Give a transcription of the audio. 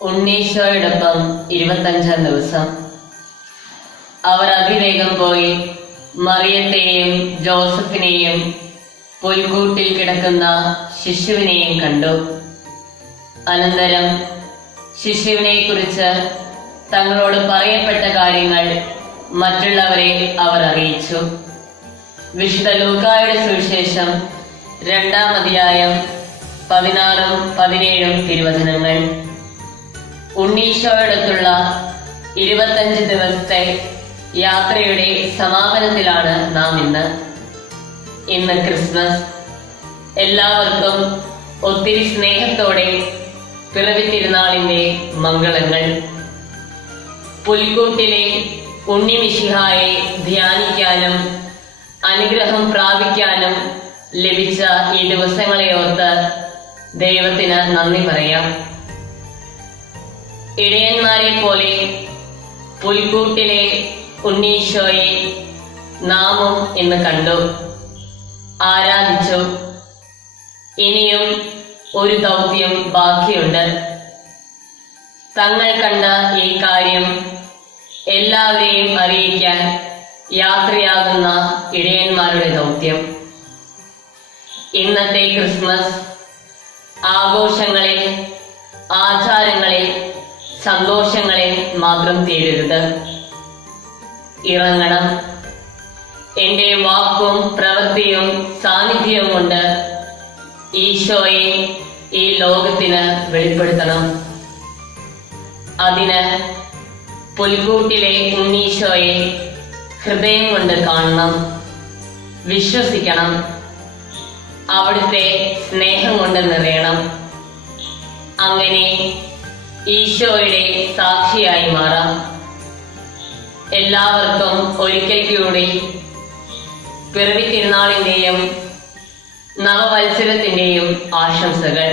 ഉണ്ണീശോയോടൊപ്പം 25-ാം ദിവസം. അവർ അതിവേഗം പോയി മറിയത്തെയും ജോസഫിനെയും പുൽക്കൂട്ടിൽ കിടക്കുന്ന ശിശുവിനെയും കണ്ടു. അനന്തരം ശിശുവിനെ കുറിച്ച് തങ്ങളോട് പറയപ്പെട്ട കാര്യങ്ങൾ മറ്റുള്ളവരെ അവർ അറിയിച്ചു. വിശുദ്ധ ലൂക്കായുടെ സുവിശേഷം 2-ാം അധ്യായം 16-17 തിരുവചനങ്ങൾ. ഉണ്ണീശോയോടൊത്തുള്ള 25 ദിവസത്തെ യാത്രയുടെ സമാപനത്തിലാണ് നാം ഇന്ന് ക്രിസ്മസ്. എല്ലാവർക്കും ഒത്തിരി സ്നേഹത്തോടെ പിറവി തിരുനാളിന്റെ മംഗളങ്ങൾ. പുൽക്കൂട്ടിലെ ഉണ്ണിമിശിഹായെ ധ്യാനിക്കാനും അനുഗ്രഹം പ്രാപിക്കാനും ലഭിച്ച ഈ ദിവസങ്ങളെ ഓർത്ത് ദൈവത്തിന് നന്ദി പറയാം. ഇടയന്മാരെ പോലെ പുൽക്കൂട്ടിലെ ഉണ്ണീശോയെ നാമും ഇന്ന് കണ്ടു, ആരാധിച്ചു. ഇനിയും ഒരു ദൗത്യം ബാക്കിയുണ്ട്. തങ്ങൾ കണ്ട ഈ കാര്യം എല്ലാവരെയും അറിയിക്കാൻ യാത്രയാകുന്ന ഇടയന്മാരുടെ ദൗത്യം. ഇന്നത്തെ ക്രിസ്മസ് ആഘോഷങ്ങളിൽ, ആചാരങ്ങളിൽ, സന്തോഷങ്ങളിൽ മാത്രം തീരരുത്. ഇറങ്ങണം. എന്റെ വാക്കും പ്രവൃത്തിയും സാന്നിധ്യവും കൊണ്ട് ഈശോയെ ഈ ലോകത്തിന് വെളിപ്പെടുത്തണം. അതിന് പുൽക്കൂട്ടിലെ ഉണ്ണീശോയെ ഹൃദയം കൊണ്ട് കാണണം, വിശ്വസിക്കണം, അവിടുത്തെ സ്നേഹം കൊണ്ട് നിറയണം. അങ്ങനെ ഈശോയുടെ സാക്ഷിയായി മാറാം. എല്ലാവർക്കും ഒരിക്കൽ കൂടി പിറവി തിരുനാളിന്റെയും നവവത്സരത്തിന്റെയും ആശംസകൾ.